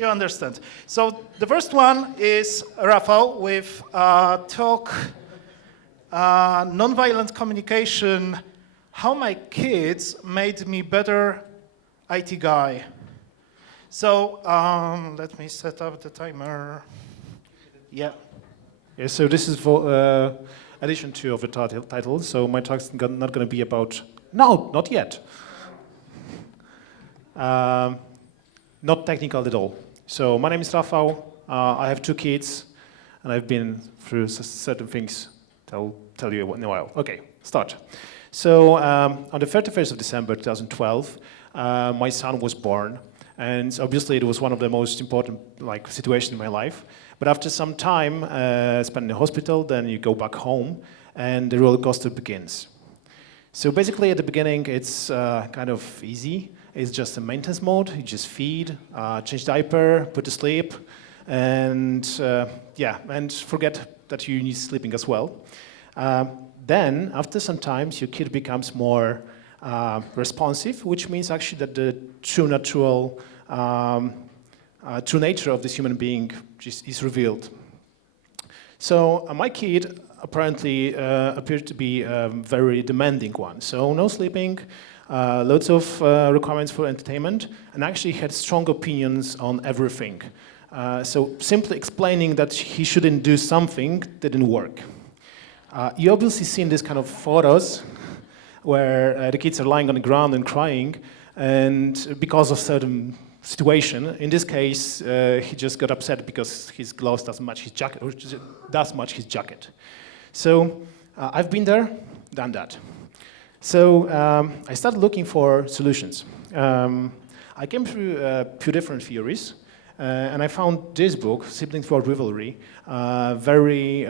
You understand. So the first one is Rafał with talk nonviolent communication, how my kids made me better IT guy. So let me set up the timer. Yeah. Yeah, so this is for addition to of the title. So my talk's not going to be about, no, not yet. Not technical at all. So my name is Rafał. I have 2 kids, and I've been through certain things. I'll tell you in a while. Okay, start. So on the 31st of December 2012, my son was born, and obviously it was one of the most important situations in my life. But after some time spent in the hospital, then you go back home, and the roller coaster begins. So basically, at the beginning, it's kind of easy. It's just a maintenance mode. You just feed, change diaper, put to sleep, and and forget that you need sleeping as well. Then, after some time, your kid becomes more responsive, which means actually that the true nature of this human being is revealed. So my kid apparently appeared to be a very demanding one. So no sleeping, loads of requirements for entertainment, and actually had strong opinions on everything. So simply explaining that he shouldn't do something didn't work. You obviously seen this kind of photos where the kids are lying on the ground and crying, and because of certain situation. In this case, he just got upset because his gloves doesn't match his jacket, or does match his jacket. So I've been there, done that. So I started looking for solutions. I came through a few different theories, and I found this book, Siblings Throughout Rivalry, very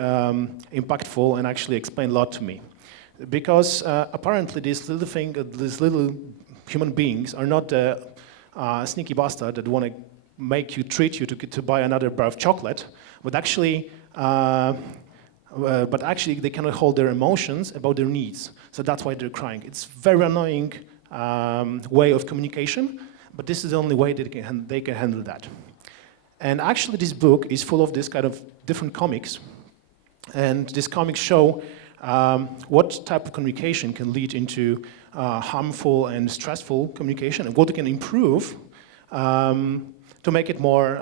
impactful and actually explained a lot to me. Because apparently these little human beings are not the sneaky bastard that want to treat you to buy another bar of chocolate, but actually they cannot hold their emotions about their needs. So that's why they're crying. It's very annoying way of communication, but this is the only way they can handle that. And actually this book is full of this kind of different comics, and these comics show what type of communication can lead into harmful and stressful communication, and what we can improve to make it more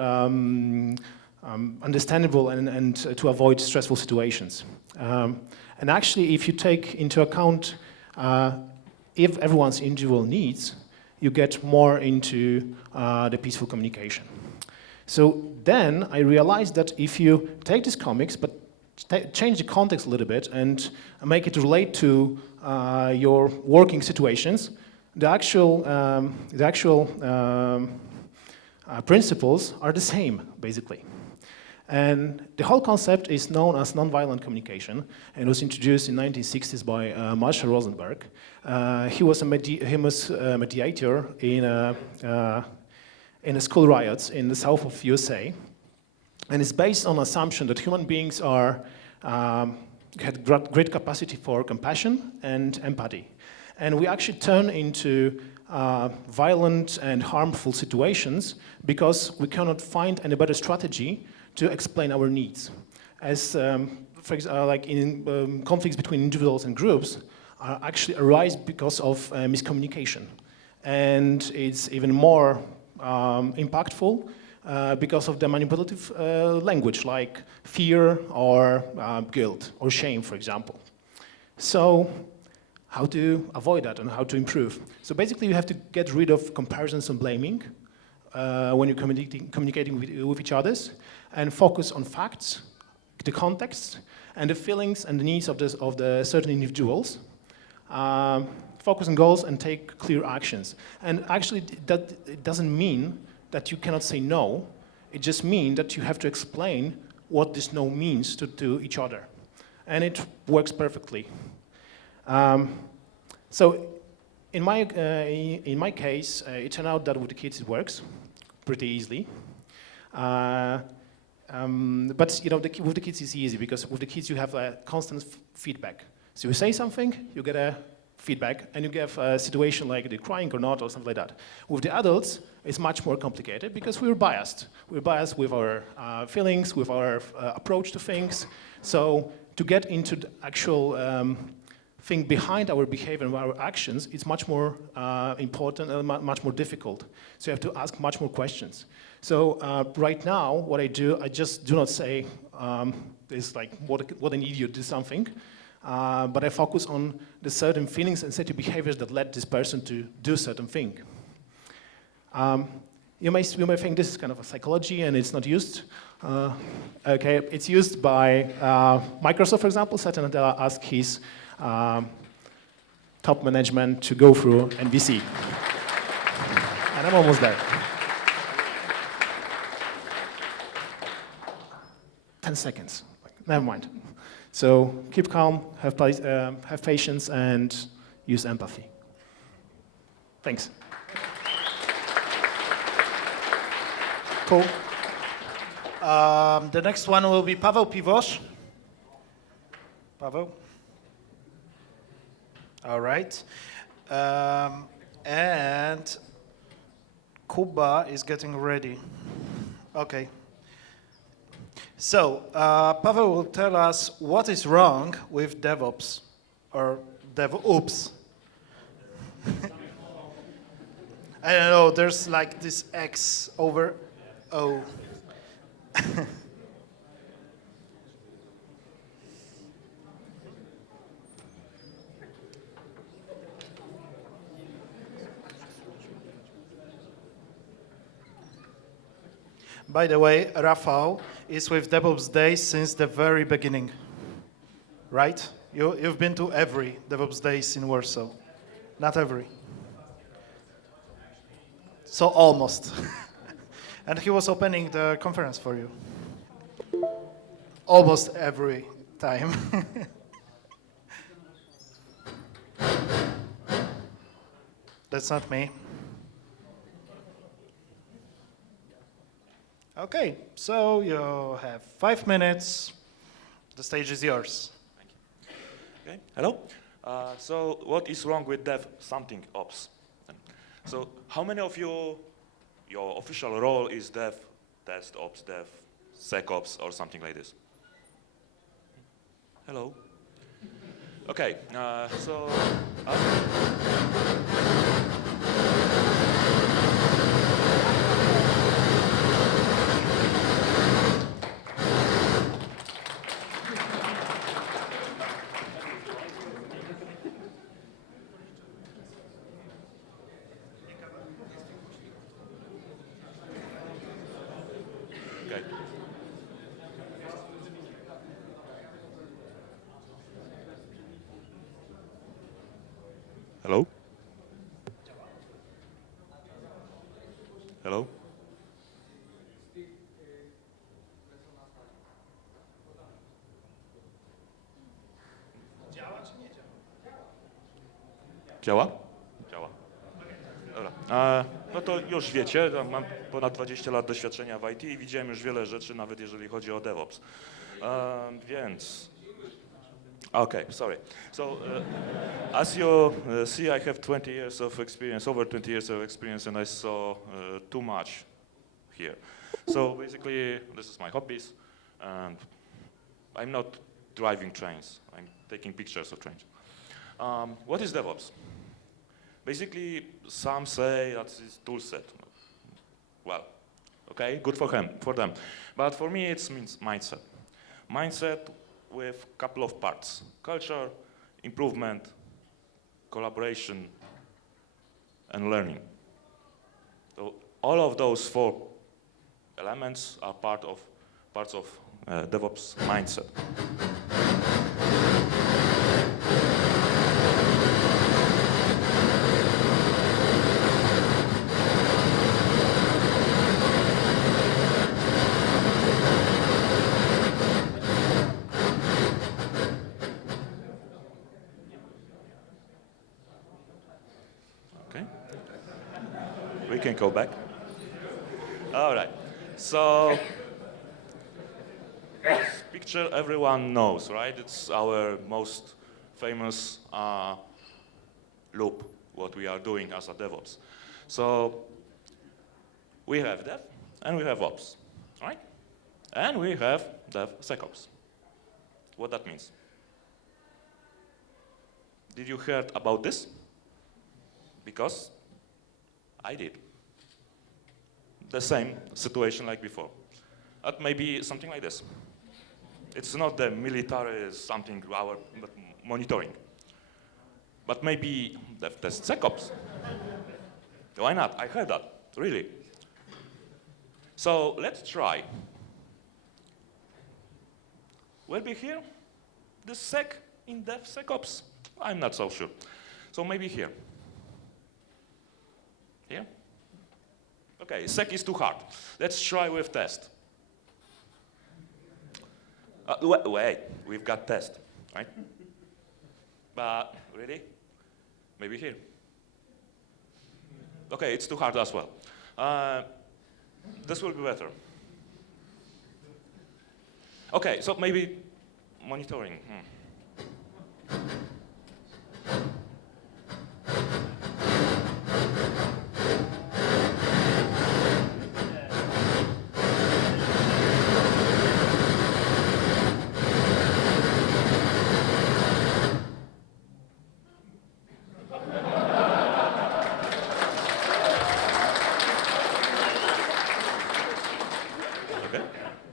understandable and to avoid stressful situations. And actually, if you take into account if everyone's individual needs, you get more into the peaceful communication. So then I realized that if you take these comics, but change the context a little bit and make it relate to your working situations, the actual principles are the same, basically. And the whole concept is known as nonviolent communication, and was introduced in the 1960s by Marshall Rosenberg. He was a mediator in the school riots in the south of USA, and it's based on the assumption that human beings had great capacity for compassion and empathy. And we actually turn into violent and harmful situations because we cannot find any better strategy to explain our needs. As, for example, like in conflicts between individuals and groups actually arise because of miscommunication. And it's even more impactful because of the manipulative language, like fear or guilt or shame, for example. So how to avoid that and how to improve? So basically you have to get rid of comparisons and blaming when you're communicating with each other, and focus on facts, the context, and the feelings and the needs of the certain individuals. Focus on goals and take clear actions. And actually it doesn't mean that you cannot say no. It just means that you have to explain what this no means to each other. And it works perfectly. So in my case, it turned out that with the kids it works pretty easily. But you know, with the kids it's easy because with the kids you have a constant feedback. So you say something, you get a feedback, and you get a situation like they're crying or not, or something like that. With the adults, it's much more complicated because we're biased. We're biased with our feelings, with our approach to things. So to get into the actual thing behind our behavior and our actions, it's much more important and much more difficult. So you have to ask much more questions. So right now, what I do, I just do not say, it's like, what an idiot, do something. But I focus on the certain feelings and certain behaviors that led this person to do certain thing. You may think this is kind of a psychology and it's not used. Okay, it's used by Microsoft, for example. Satya Nadella asked his top management to go through NVC. And I'm almost there. 10 seconds. Never mind. So keep calm, have patience, and use empathy. Thanks. Cool. The next one will be Paweł Piwosz. Paweł? All right. And Kuba is getting ready. Okay. So, Paweł will tell us what is wrong with DevOps, or DevOps. I don't know, there's like this X over O. By the way, Rafał is with DevOpsDays since the very beginning, right? You've been to every DevOpsDays in Warsaw. Not every. So almost. And he was opening the conference for you. Almost every time. That's not me. Okay, so you have 5 minutes. The stage is yours. Thank you. Okay, hello. So what is wrong with dev something ops? So how many of you, your official role is dev, test ops, dev, sec ops, or something like this? Hello. Okay, so okay. Hello? Hello? Działa? Działa. Dobra. No to już wiecie, mam ponad 20 lat doświadczenia w IT i widziałem już wiele rzeczy, nawet jeżeli chodzi o DevOps. Więc... Okay, sorry. So, as you see, I have 20 years of experience, over 20 years of experience, and I saw too much here. So basically, this is my hobbies, and I'm not driving trains. I'm taking pictures of trains. What is DevOps? Basically, some say that's this tool set. Well, okay, good for them. But for me, it means mindset. Mindset with a couple of parts: culture, improvement, collaboration, and learning. So all of those 4 elements are parts of DevOps mindset. We can go back. All right. So this picture everyone knows, right? It's our most famous loop, what we are doing as a DevOps. So we have Dev and we have Ops, right? And we have DevSecOps. What that means? Did you hear about this? Because I did. The same situation like before. That may be something like this. It's not the military something, our monitoring. But maybe DevSecOps. Why not? I heard that, really. So let's try. Will be here? The sec in DevSecOps? I'm not so sure. So maybe here. Here? Okay, sec is too hard. Let's try with test. Wait, we've got test, right? But really? Maybe here. Okay, it's too hard as well. This will be better. Okay, so maybe monitoring.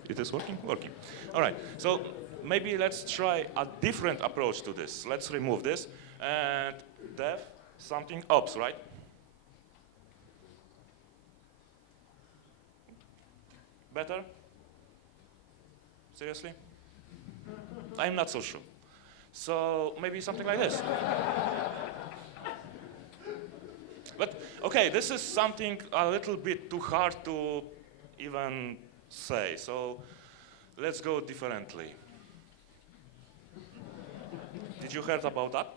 It is working? Working. All right, so maybe let's try a different approach to this. Let's remove this and dev something ops, right? Better? Seriously? I'm not so sure. So maybe something like this. But okay, this is something a little bit too hard to even say, so let's go differently. Did you heard about that?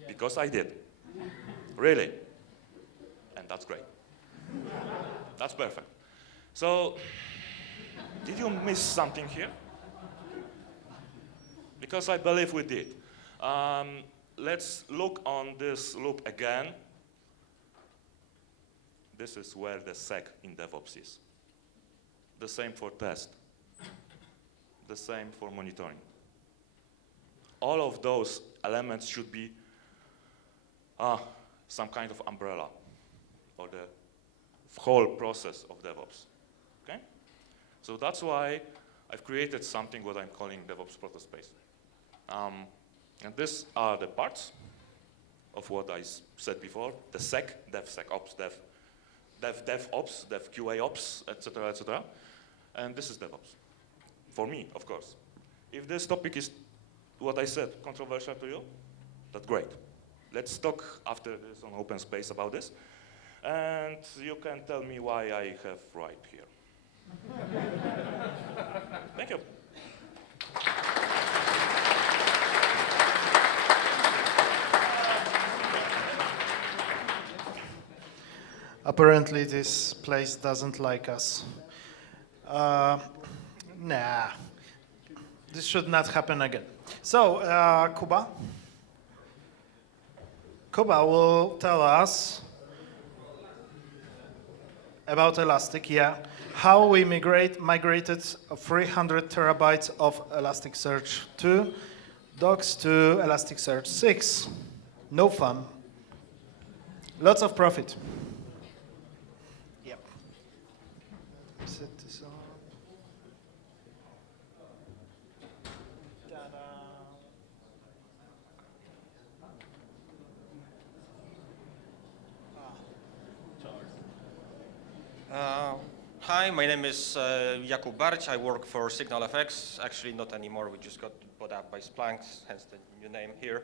Yeah. Because I did. Really? And that's great. That's perfect. So, did you miss something here? Because I believe we did. Let's look on this loop again. This is where the sec in DevOps is. The same for test. The same for monitoring. All of those elements should be some kind of umbrella or the whole process of DevOps. Okay? So that's why I've created something what I'm calling DevOps protospace. And these are the parts of what I said before: the sec, DevSecOps, DevOps, DevQAOps, etc., etc. And this is DevOps. For me, of course. If this topic is what I said controversial to you, that's great. Let's talk after this on open space about this. And you can tell me why I have right here. Thank you. Apparently this place doesn't like us. Nah, this should not happen again. So, Kuba will tell us about Elastic, how we migrated 300 terabytes of Elasticsearch 2 docs to Elasticsearch 6. No fun. Lots of profit. Yep. Set this on. Hi, my name is Jakub Barć. I work for SignalFX. Actually, not anymore. We just got bought up by Splunk, hence the new name here.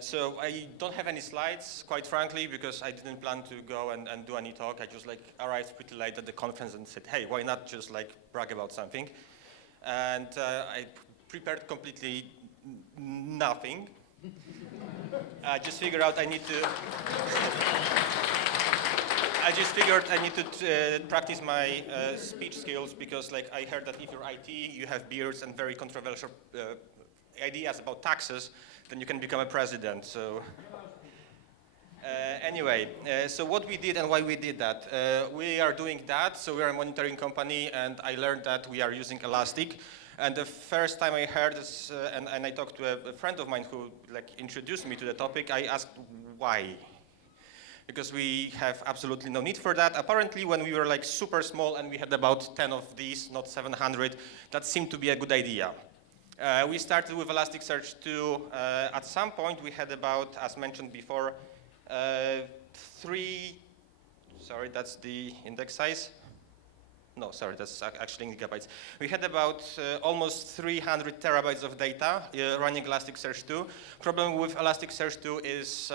So I don't have any slides, quite frankly, because I didn't plan to go and do any talk. I just arrived pretty late at the conference and said, hey, why not just brag about something? And I prepared completely nothing. I just figured out I need to. I just figured I need to practice my speech skills because, I heard that if you're IT, you have beards and very controversial ideas about taxes, then you can become a president. So Anyway, so what we did and why we did that. We are doing that, so we are a monitoring company, and I learned that we are using Elastic. And the first time I heard this, and I talked to a friend of mine who introduced me to the topic, I asked why. Because we have absolutely no need for that. Apparently, when we were super small and we had about 10 of these, not 700, that seemed to be a good idea. We started with Elasticsearch 2. At some point, we had about, as mentioned before, sorry, that's the index size. No, sorry, that's actually in gigabytes. We had about almost 300 terabytes of data running Elasticsearch 2. Problem with Elasticsearch 2 is,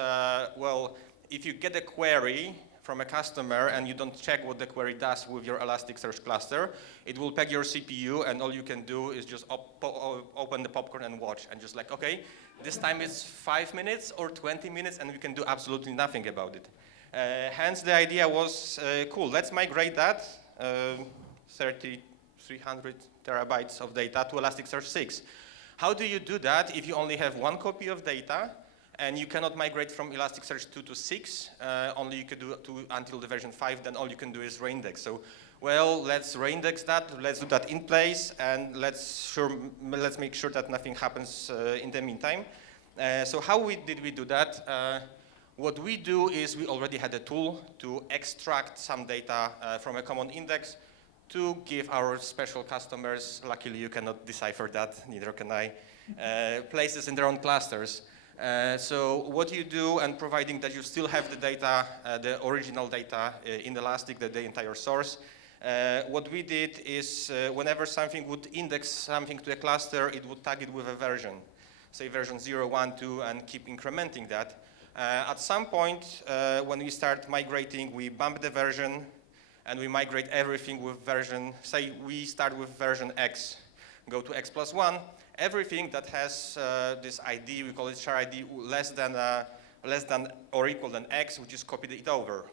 well, if you get a query from a customer and you don't check what the query does with your Elasticsearch cluster, it will peg your CPU, and all you can do is just open the popcorn and watch, and just okay, this time it's 5 minutes or 20 minutes, and we can do absolutely nothing about it. Hence, the idea was, cool, let's migrate that 300 terabytes of data to Elasticsearch 6. How do you do that if you only have one copy of data and you cannot migrate from Elasticsearch 2 to 6? Only you can do until the version 5, then all you can do is reindex. So, well, let's reindex that, let's do that in place, and let's make sure that nothing happens in the meantime. So how did we do that? What we do is we already had a tool to extract some data from a common index to give our special customers, luckily you cannot decipher that, neither can I, places in their own clusters. So what you do, and providing that you still have the data, the original data in Elastic, the entire source, what we did is whenever something would index something to a cluster, it would tag it with a version, say version 0, 1, 2, and keep incrementing that. At some point, when we start migrating, we bump the version, and we migrate everything with version, say we start with version X, go to X plus 1, everything that has this ID, we call it char ID, less than or equal than X, we just copied it over.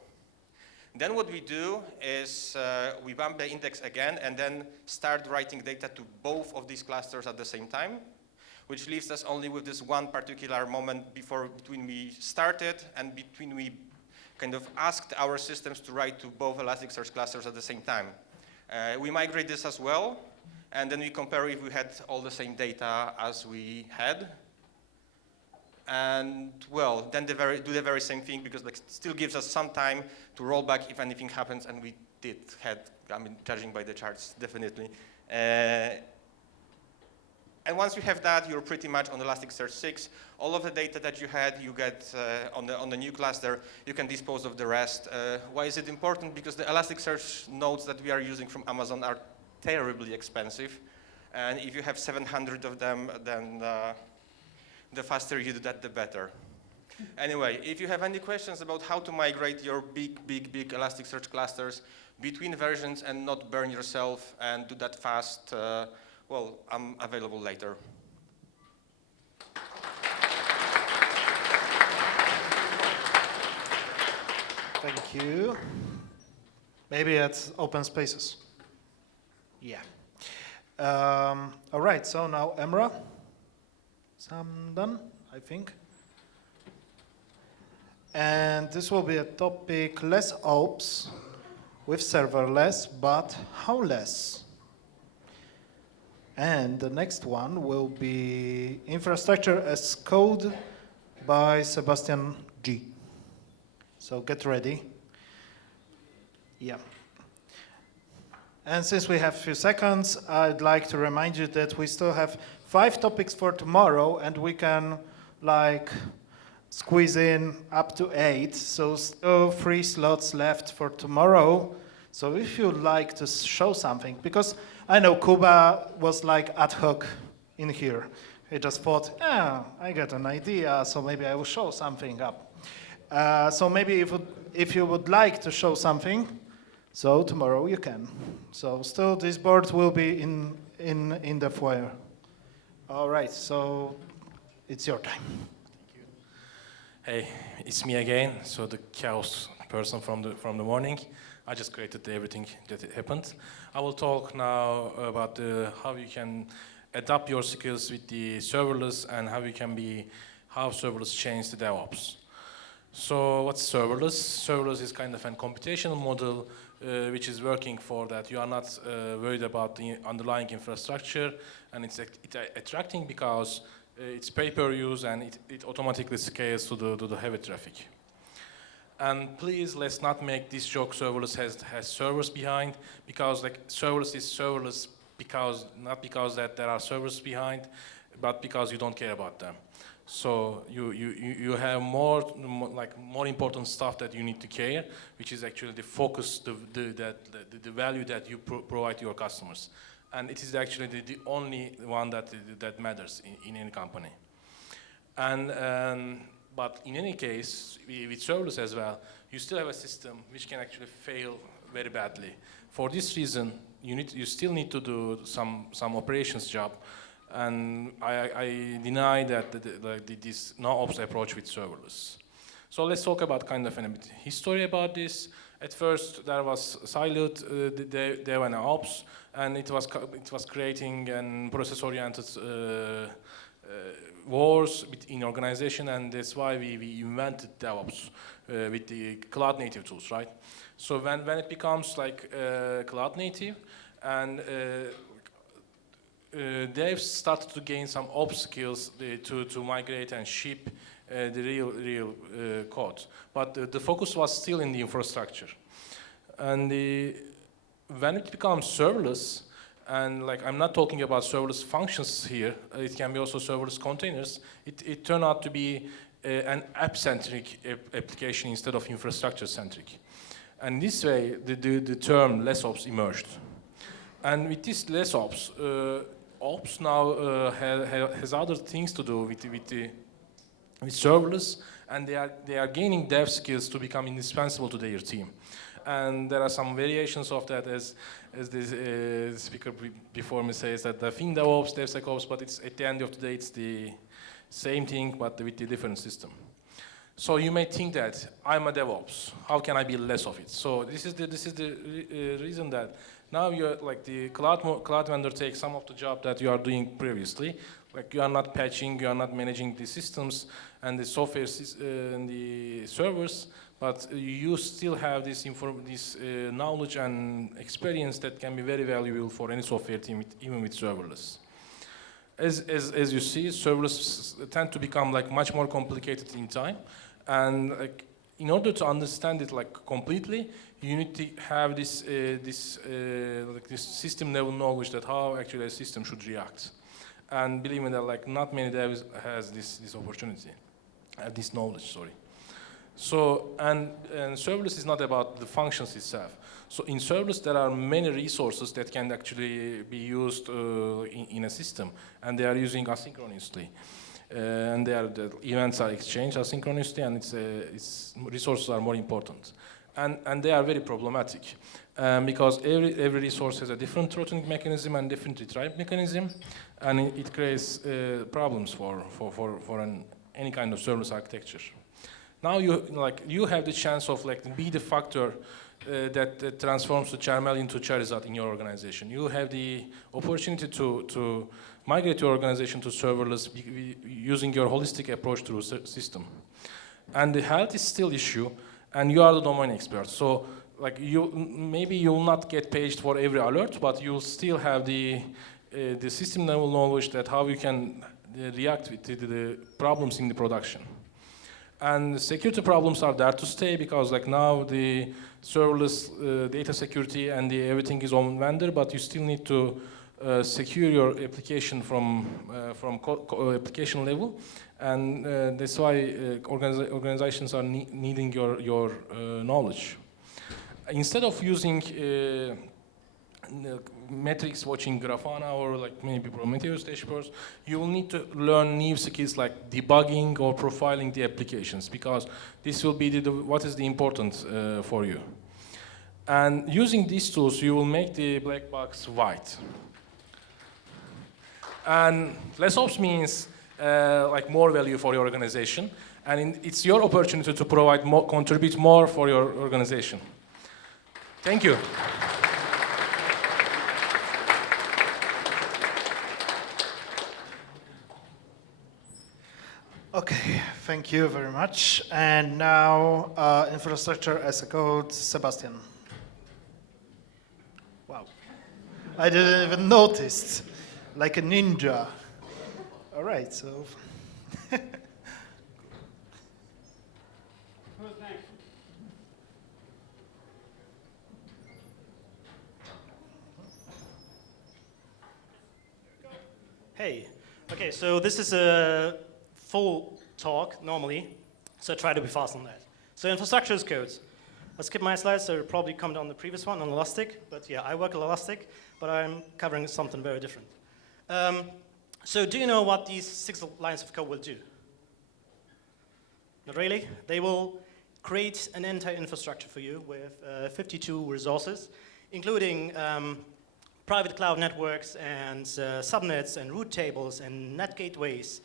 Then what we do is we bump the index again, and then start writing data to both of these clusters at the same time, which leaves us only with this one particular moment between we started and between we kind of asked our systems to write to both Elasticsearch clusters at the same time. We migrate this as well, and then we compare if we had all the same data as we had. And well, then do the very same thing, because it still gives us some time to roll back if anything happens, and we did judging by the charts, definitely. And once you have that, you're pretty much on Elasticsearch 6. All of the data that you had, you get on the new cluster. You can dispose of the rest. Why is it important? Because the Elasticsearch nodes that we are using from Amazon are terribly expensive. And if you have 700 of them, then the faster you do that, the better. Anyway, if you have any questions about how to migrate your big Elasticsearch clusters between versions and not burn yourself and do that fast, well, I'm available later. Thank you. Maybe at open spaces. Yeah. All right, so now Emra. Some done, I think. And this will be a topic less ops with serverless, but how less? And the next one will be Infrastructure as Code by Sebastian G. So get ready. Yeah. And since we have a few seconds, I'd like to remind you that we still have 5 topics for tomorrow, and we can squeeze in up to 8. So still 3 slots left for tomorrow. So if you'd like to show something, because I know Kuba was ad hoc in here. He just thought, I got an idea, so maybe I will show something up. So maybe if you would like to show something, so tomorrow you can. So still this board will be in the foyer. All right, so it's your time. Thank you. Hey, it's me again. So the chaos person from the morning. I just created everything that happened. I will talk now about how you can adapt your skills with the serverless and how serverless change the DevOps. So what's serverless? Serverless is kind of a computational model which is working for that. You are not worried about the underlying infrastructure, and it's attracting because it's pay-per-use and it automatically scales to the heavy traffic. And please, let's not make this joke serverless has servers behind, because like serverless is serverless because, not because that there are servers behind, but because you don't care about them. So you have more important stuff that you need to care, which is actually the focus, the value that you provide to your customers. And it is actually the only one that matters in any company. But in any case, with serverless as well, you still have a system which can actually fail very badly. For this reason, you still need to do some operations job. And I deny that this no-ops approach with serverless. So let's talk about kind of a bit history about this. At first, there was siloed dev and ops, and it was creating an process-oriented wars in organization, and that's why we invented DevOps with the cloud-native tools, right? So when it becomes like cloud-native, and devs started to gain some ops skills to migrate and ship the real code. But the focus was still in the infrastructure. And when it becomes serverless, and like I'm not talking about serverless functions here, it can be also serverless containers, it turned out to be an app-centric application instead of infrastructure-centric. And this way, the term less ops emerged. And with this less ops, ops now has other things to do with serverless, and they are gaining dev skills to become indispensable to their team. And there are some variations of that, as the speaker before me says, that the thing DevOps, DevSecOps, but it's at the end of the day it's the same thing but with a different system. So you may think that I'm a DevOps. How can I be less of it? So this is the reason that now you're like the cloud vendor takes some of the job that you are doing previously. Like you are not patching, you are not managing the systems and the software and the servers, but you still have this knowledge and experience that can be very valuable for any software team, even with serverless. As you see, serverless tend to become like much more complicated in time, and like in order to understand it like completely, you need to have this system level knowledge that how actually a system should react. And believe me that like not many devs has this opportunity, this knowledge, sorry. So, and serverless is not about the functions itself. So in serverless, there are many resources that can actually be used in a system, and they are using asynchronously. And the events are exchanged asynchronously, and its resources are more important. And they are very problematic, because every resource has a different throttling mechanism and different retry mechanism, and it creates problems for any kind of serverless architecture. Now you have the chance of like be the factor that transforms the Charmel into Charizard in your organization. You have the opportunity to migrate your organization to serverless using your holistic approach to the system. And the health is still issue, and you are the domain expert. So like maybe you'll not get paged for every alert, but you'll still have the system level knowledge that how you can react to the problems in the production. And security problems are there to stay, because like now the serverless data security and everything is on vendor, but you still need to secure your application from application level, and that's why organizations are needing your knowledge. Instead of using metrics watching Grafana or like maybe Prometheus dashboards, you will need to learn new skills like debugging or profiling the applications, because this will be what is the important for you. And using these tools, you will make the black box white. And less ops means like more value for your organization, and it's your opportunity to provide more, contribute more for your organization. Thank you. Okay, thank you very much. And now, infrastructure as a code, Sebastian. Wow. I didn't even notice. Like a ninja. All right, so. Hey, okay, so this is a full talk normally, so I try to be fast on that. So infrastructure as code. I'll skip my slides, so it'll probably come down the previous one on Elastic, but yeah, I work on Elastic, but I'm covering something very different. So do you know what these 6 lines of code will do? Not really. They will create an entire infrastructure for you with 52 resources, including private cloud networks and subnets and route tables and net gateways,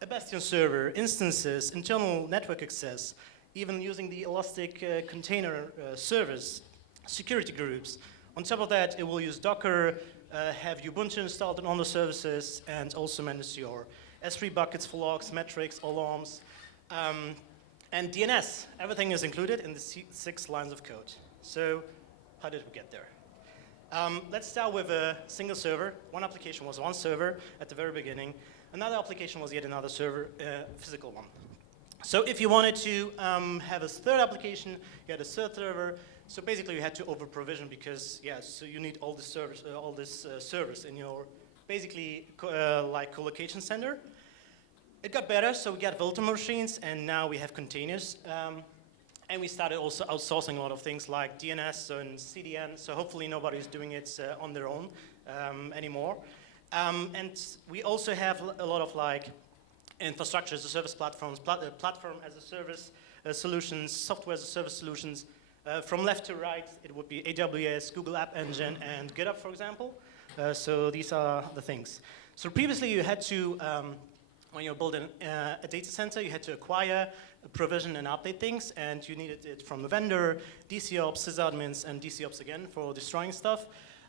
a Bastion server, instances, internal network access, even using the Elastic container servers, security groups. On top of that, it will use Docker, have Ubuntu installed on all the services, and also manage your S3 buckets for logs, metrics, alarms, and DNS. Everything is included in the 6 lines of code. So how did we get there? Let's start with a single server. One application was one server at the very beginning. Another application was yet another server, physical one. So if you wanted to have a third application, you had a third server. So basically you had to over-provision because, yeah, so you need all this servers in your, basically, like co-location center. It got better, so we got virtual machines, and now we have containers. And we started also outsourcing a lot of things like DNS and CDN, so hopefully nobody's doing it on their own anymore. And we also have a lot of like infrastructure as a service platforms, platform as a service solutions, software as a service solutions. From left to right, it would be AWS, Google App Engine, and GitHub, for example. So these are the things. So previously you had to, when you're building a data center, you had to acquire, provision, and update things, and you needed it from the vendor, DCOps, sysadmins, and DCOps again for destroying stuff.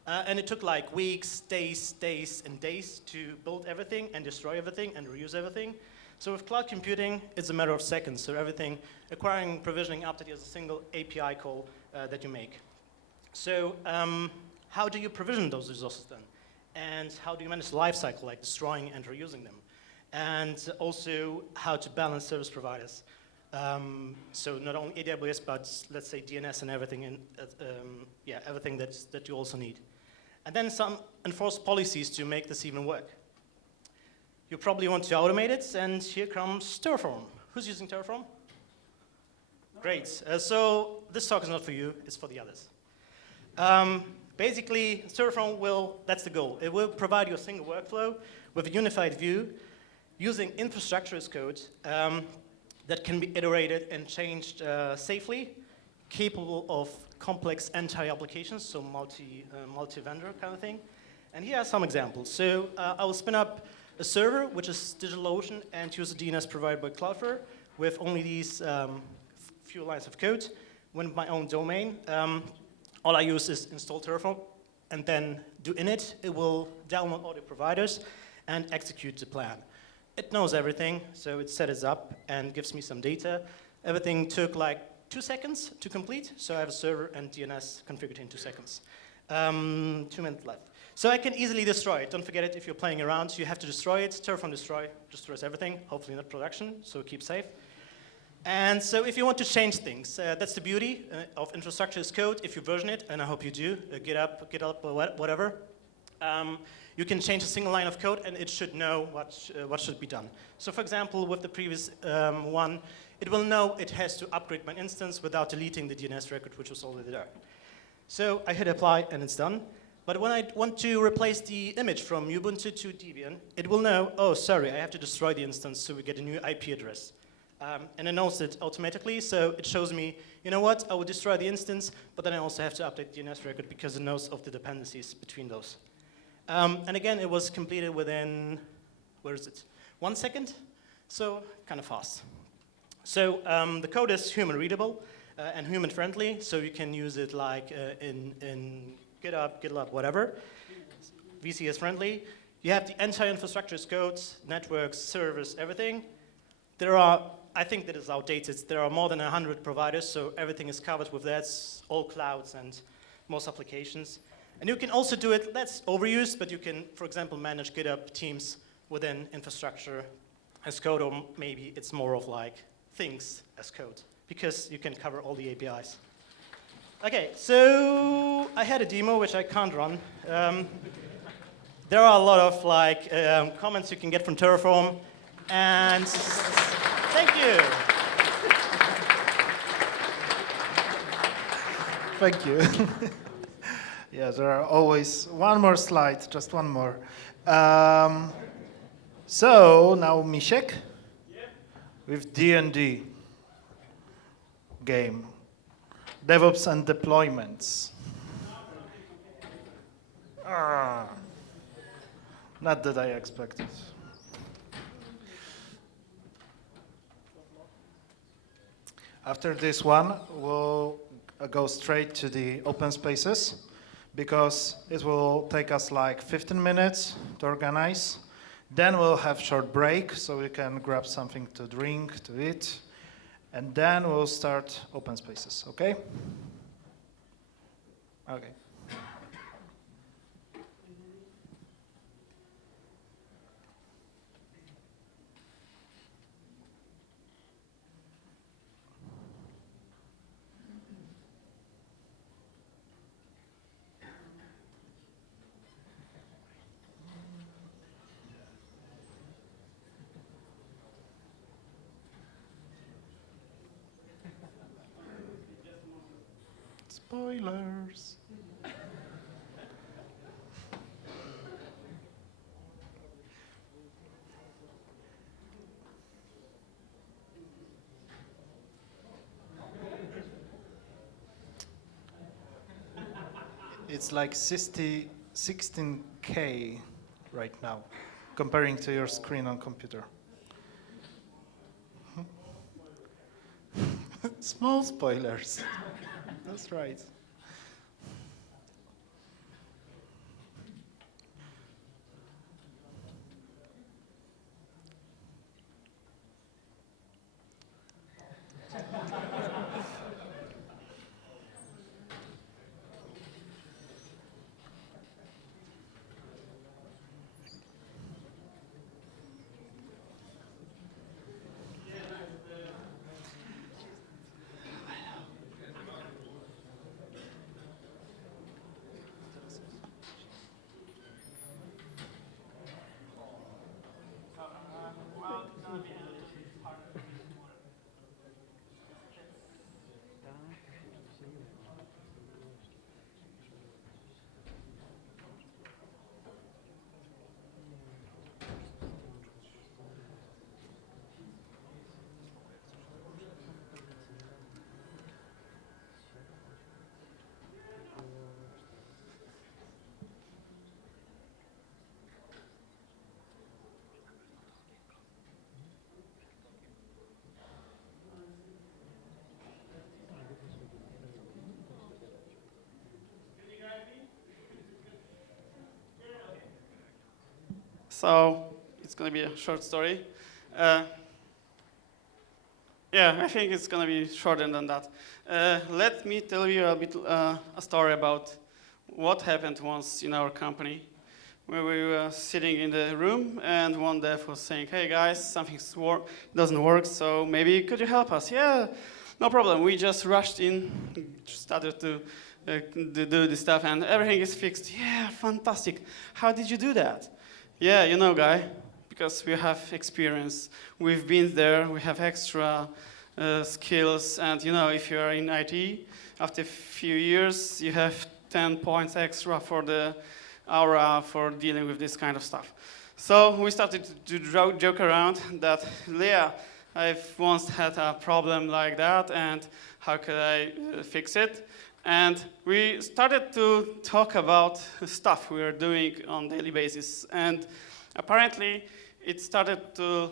And it took like weeks, days, and days to build everything and destroy everything and reuse everything. So with cloud computing, it's a matter of seconds. So everything, acquiring, provisioning, updating is a single API call that you make. So how do you provision those resources then? And how do you manage the lifecycle, like destroying and reusing them? And also how to balance service providers. So not only AWS, but let's say DNS and everything, and yeah, everything that you also need. And then some enforced policies to make this even work. You probably want to automate it, and here comes Terraform. Who's using Terraform? Great. So this talk is not for you, it's for the others. Basically, Terraform will, that's the goal. It will provide you a single workflow with a unified view using infrastructure as code that can be iterated and changed safely, capable of complex entire applications, so multi-vendor kind of thing. And here are some examples. So I will spin up a server, which is DigitalOcean, and use a DNS provided by Cloudflare with only these few lines of code. With my own domain, all I use is install Terraform, and then do init. It will download all the providers and execute the plan. It knows everything, so it sets it up and gives me some data. Everything took like 2 seconds to complete, so I have a server and DNS configured in 2 seconds. 2 minutes left. So I can easily destroy it. Don't forget it, if you're playing around, you have to destroy it. Terraform destroys everything, hopefully not production, so keep safe. And so if you want to change things, that's the beauty of infrastructure as code. If you version it, and I hope you do, GitHub, or whatever, you can change a single line of code and it should know what should be done. So for example, with the previous one, it will know it has to upgrade my instance without deleting the DNS record, which was already there. So I hit apply and it's done. But when I want to replace the image from Ubuntu to Debian, it will know, oh, sorry, I have to destroy the instance so we get a new IP address. And it knows it automatically, so it shows me, you know what, I will destroy the instance, but then I also have to update the DNS record because it knows of the dependencies between those. And again, it was completed within, 1 second? So kind of fast. So the code is human readable and human friendly, so you can use it like in GitHub, GitLab, whatever. VCS friendly. You have the entire infrastructure as code, networks, servers, everything. I think that is outdated. There are more than 100 providers, so everything is covered with that, all clouds and most applications. And you can also do it, that's overused, but you can, for example, manage GitHub teams within infrastructure as code, or maybe it's more of like things as code, because you can cover all the APIs. Okay, so I had a demo which I can't run. There are a lot of like comments you can get from Terraform, and thank you. Thank you. Yeah, there are always one more slide, just one more. So now Misiek with D&D game, DevOps and deployments. Not that I expected. After this one, we'll go straight to the open spaces, because it will take us like 15 minutes to organize. Then we'll have short break, so we can grab something to drink, to eat, and then we'll start open spaces, okay? Okay. Spoilers. It's like 16K right now, comparing to your screen on computer. Small spoilers. That's right. So it's going to be a short story. Yeah, I think it's going to be shorter than that. Let me tell you a bit a story about what happened once in our company, where we were sitting in the room and one dev was saying, "Hey guys, something doesn't work, so maybe could you help us?" Yeah, no problem. We just rushed in, started to do the stuff, and everything is fixed. Yeah, fantastic. How did you do that? Yeah, you know, guy, because we have experience. We've been there. We have extra skills, and you know, if you are in IT, after a few years, you have 10 points extra for the aura for dealing with this kind of stuff. So we started to joke around that, yeah, I've once had a problem like that, and how could I fix it? And we started to talk about stuff we were doing on a daily basis. And apparently, it started to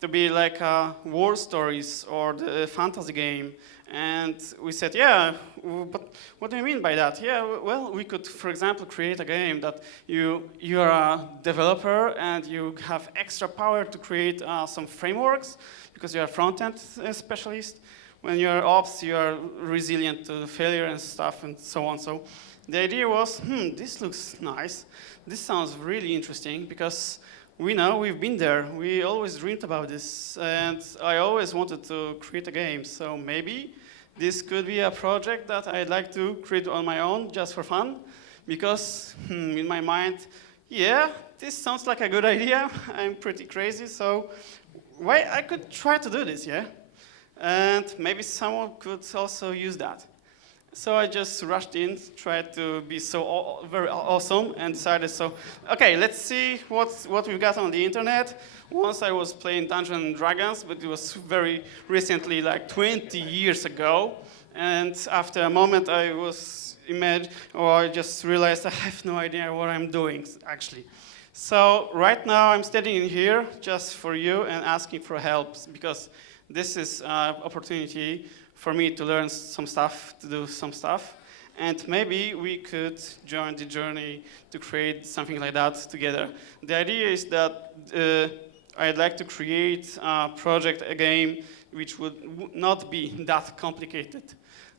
to be like war stories or the fantasy game. And we said, yeah, but what do you mean by that? Yeah, well, we could, for example, create a game that you are a developer and you have extra power to create some frameworks because you're a front-end specialist. When you're ops, you are resilient to failure and stuff and so on. So the idea was, this looks nice. This sounds really interesting because we know we've been there. We always dreamed about this. And I always wanted to create a game. So maybe this could be a project that I'd like to create on my own just for fun. Because in my mind, yeah, this sounds like a good idea. I'm pretty crazy. So why I could try to do this, yeah? And maybe someone could also use that. So I just rushed in, tried to be so very awesome, and decided, okay, let's see what we've got on the internet. Once I was playing Dungeons and Dragons, but it was very recently, like 20 years ago. And after a moment, I just realized I have no idea what I'm doing, actually. So right now, I'm standing in here just for you and asking for help, because this is an opportunity for me to learn some stuff, to do some stuff. And maybe we could join the journey to create something like that together. The idea is that I'd like to create a project, a game, which would not be that complicated,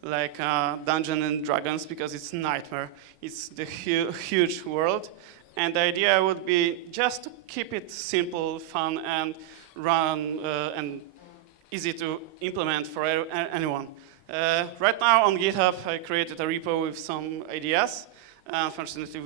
like Dungeons and Dragons, because it's a nightmare. It's the huge world. And the idea would be just to keep it simple, fun, and run, and easy to implement for anyone. Right now on GitHub, I created a repo with some ideas. Unfortunately,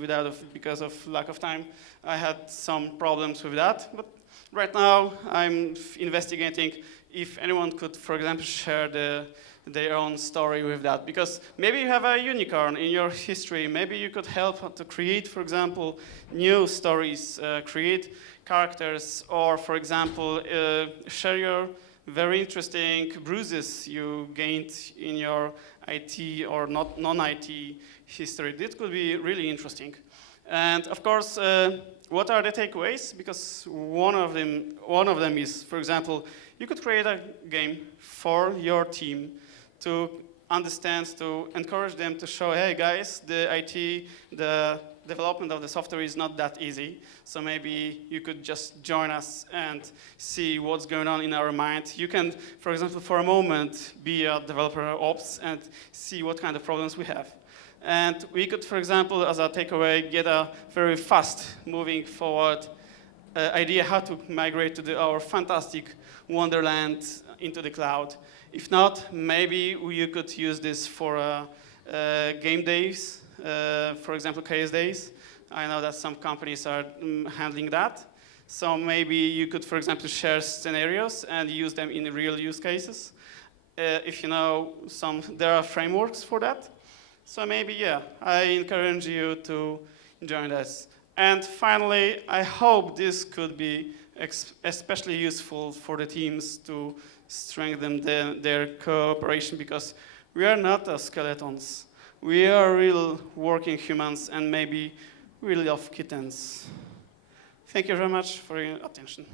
because of lack of time, I had some problems with that. But right now, I'm investigating if anyone could, for example, share their own story with that. Because maybe you have a unicorn in your history. Maybe you could help to create, for example, new stories, create characters, or, for example, share your very interesting bruises you gained in your IT or non-IT history. This could be really interesting. And of course, what are the takeaways? Because one of them is, for example, you could create a game for your team to understand, to encourage them to show, hey guys, the IT, the development of the software is not that easy. So maybe you could just join us and see what's going on in our mind. You can, for example, for a moment, be a developer ops and see what kind of problems we have. And we could, for example, as a takeaway, get a very fast moving forward idea how to migrate to our fantastic wonderland into the cloud. If not, maybe you could use this for game days, for example, case days. I know that some companies are handling that. So maybe you could, for example, share scenarios and use them in real use cases. If you know there are frameworks for that. So maybe, yeah, I encourage you to join us. And finally, I hope this could be especially useful for the teams to strengthen their cooperation, because we are not skeletons. We are real working humans, and maybe we love kittens. Thank you very much for your attention.